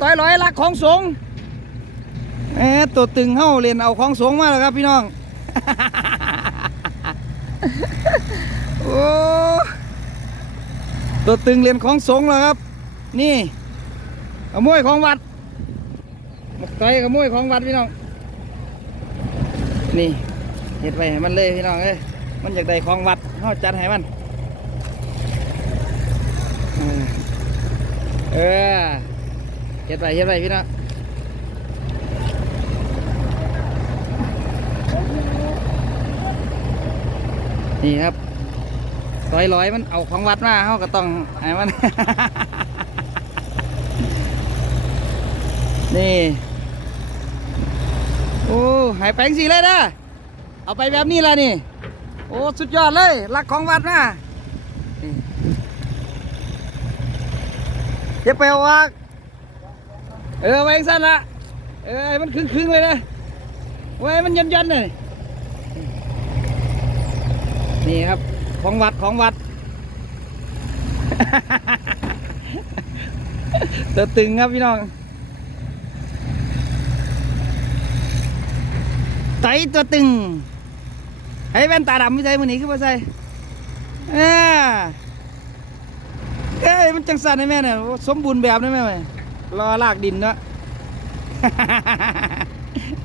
ต่อยร้อยลักของสงเอ๊ตัวตึงเฮ้าเรียนเอาของสงมาแล้วครับพี่น้อง โอ้ตัวตึงเรียนของสงแล้วครับ นี่ขโมยของวัดมาต่อยขโมยของวัดพี่น้อง นี่เห็ดไปให้มันเลยพี่น้องเอ้ยมันอยากได้ของวัดเฮาจัดให้มัน เออเออ เฮ็ดไปเฮ็ดไปพี่น้องนี่ครับร้อยร้อยมันเอาของวัดมาเขาก็ต้องให้มัน นี่ โอ้หายแปลงสีเลยนะเอาไปแบบนี้ละนี่ โอ้ สุดยอดเลยรักของวัดนะนี่เก็บไปเอาวัก เออไว้สั้นละเออให้มันครึ่งๆเลยนะไว้มันยันๆเลยนี่ครับของวัดของวัดตัวตึงครับพี่น้องไตตัวตึงให้แว่นตาดำไม่ใช่มือนี้คือว่าใช่เอ้อเอ้ยมันจังสันให้แม่เนี่ยสมบูรณ์แบบได้ไหม แม่รอลากดินเนาะ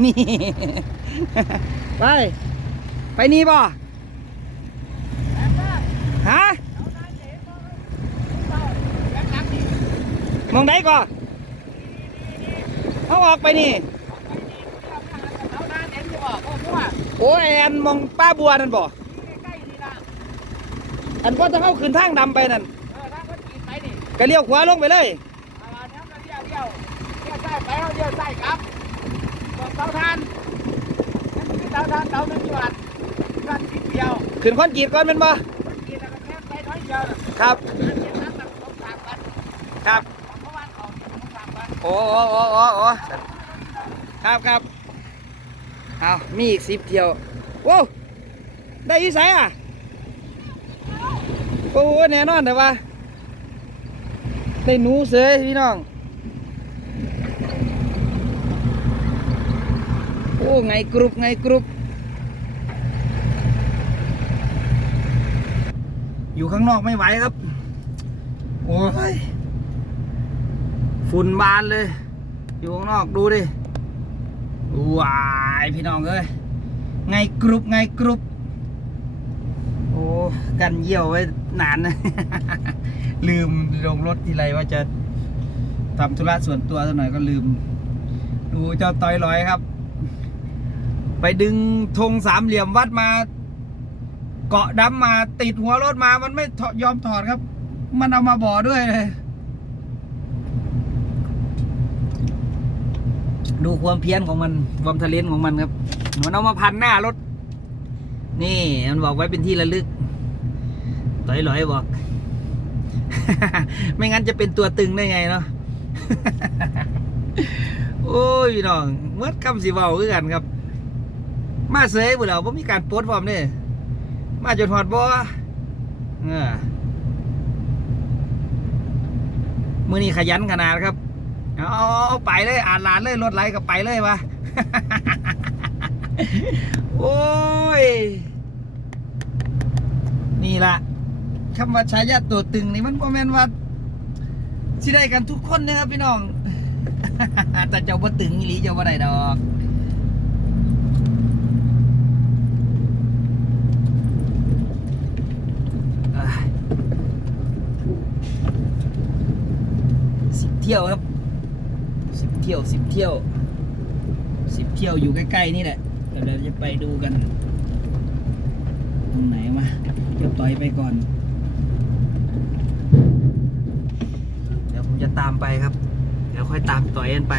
นี่ ไป ไปนี่ป่ะฮะมองได้ก่อนเขาออกไปนี่ โอ้ยแอนมองป้าบัวนั่นบ่อันก็จะเข้าขึ้นทางดำไปนั่นก็เลี้ยวขวาลงไปเลย ขึ้นคอนกรีตก่อนเป็นบ่ครับครับโอ้โอ้โอ้โอ้โอ้ครับครับเอามีอีกสิบเที่ยวโว้วได้อยี่ไสอะโอ้แน่นอนแต่ว่าได้หนูเสยพี่น้อง โอ้ ไงกรุบไงกรุบอยู่ข้างนอกไม่ไหวครับ โอ้ยฝุ่นบานเลย อยู่ข้างนอกดูดิว้ายพี่น้องเอ้ยไงกรุบไงกรุบโอ้กันเยี่ยวไว้นานนะ ลืมลงรถทีไรว่าจะทำธุระส่วนตัวสักหน่อยก็ลืม ดูเจ้าต้อยลอยครับ ไปดึงธงสามเหลี่ยมวัดมา เกาะดำมาติดหัวรถมามันไม่ยอมถอดครับ มันเอามาบ่อด้วยเลยดูความเพี้ยนของมันความทะเลนของมันครับมันเอามาพันหน้ารถ นี่มันบอกไว้เป็นที่ระลึกต่อยลอยบอก ไม่งั้นจะเป็นตัวตึงได้ไงเนาะโอ้ยน้องเมื่อคำสิเว้าคือกันครับ มาเสยบุเราผมมีการโพสต์พร้อมเนี่ยมาจนหอดบ่เออมือนี้ขยันขนาดครับ เอาเอาไปเลยอ่านลานเลยรถไหลก็ไปเลยวะโอ้ย นี่ละคำว่าชายาตัวตึงนี่มันโมแมนว่าสิได้กันทุกคนนะครับพี่น้องแต่เจ้าบ่ตึงอีหลีเจ้าบ่ได้ดอก อ่าสิบ เที่ยวครับสิบเที่ยวสิบเที่ยวสิบเที่ยวอยู่ใกล้ๆนี่แหละเดี๋ยวเราจะไปดูกัน ตรงไหนมาเดี๋ยวต่อยไปก่อน เดี๋ยวผมจะตามไปครับ เดี๋ยวค่อยตามต่อยกันไป